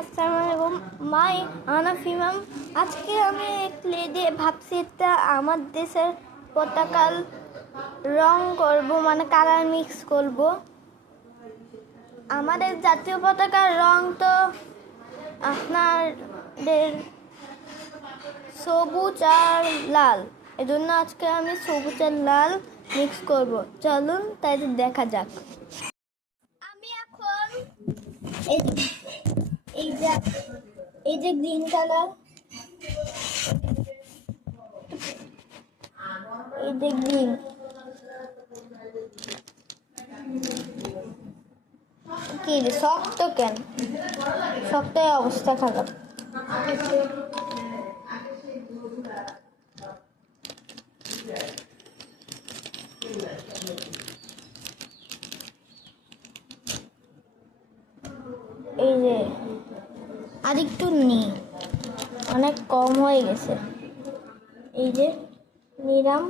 আসসালামু আলাইকুম। মাই আনাফ ইমাম। আজকে আমি ক্লে দিয়ে ভাবছি এটা আমার দেশের পতাকার রং করব, মানে কালার মিক্স করব। আমাদের জাতীয় পতাকার রং তো আপনাদের সবুজ আর লাল, এজন্য আজকে আমি সবুজ আর লাল মিক্স করব। চলুন তাই দেখা যাক। আমি এখন এই যে গ্রিন কালার, এই যে গ্রিন, কি রে শক্ত কেন? শক্ত অবস্থা খারাপ। এই যে আর একটু নেই, অনেক কম হয়ে গেছে। এই যে নিলাম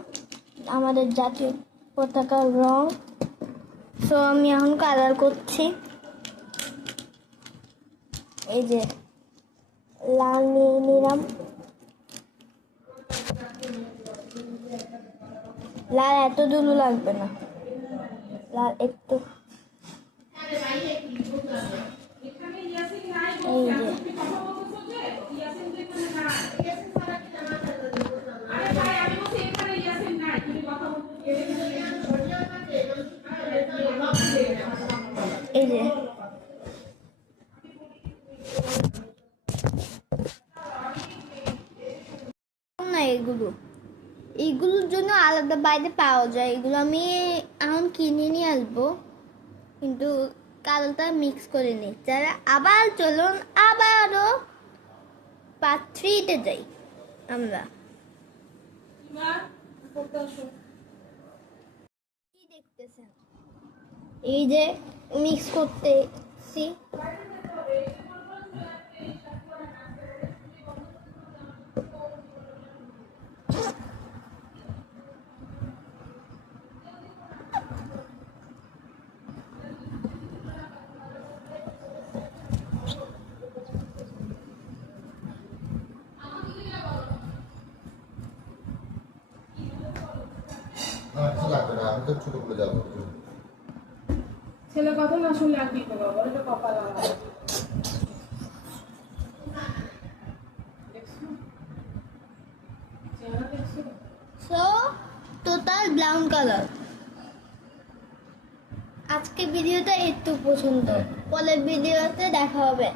আমাদের জাতীয় পতাকার রং। সো আমি এখন কালার করছি। এই যে লাল নিয়ে নিলাম। লাল এত দুলু লাগবে না, লাল একটু। এই যে এই যে না, এইগুলোর জন্য আলাদা বাইরে পাওয়া যায়। এগুলো আমি এখন কিনে নিয়ে আসবো, কিন্তু কালারটা মিক্স করে নিই। যারা আবার চলুন আবারও পার্ট 3-তে যাই আমরা। কি দেখতেছেন? এই যে মিক্স করতেছি। ছেলে কথা না শুনলে আর কি করবো? ওটা কপাল সো টোটাল ব্রাউন কালার। আজকে ভিডিওটা একটু পছন্দ, পরের ভিডিওতে দেখা হবে।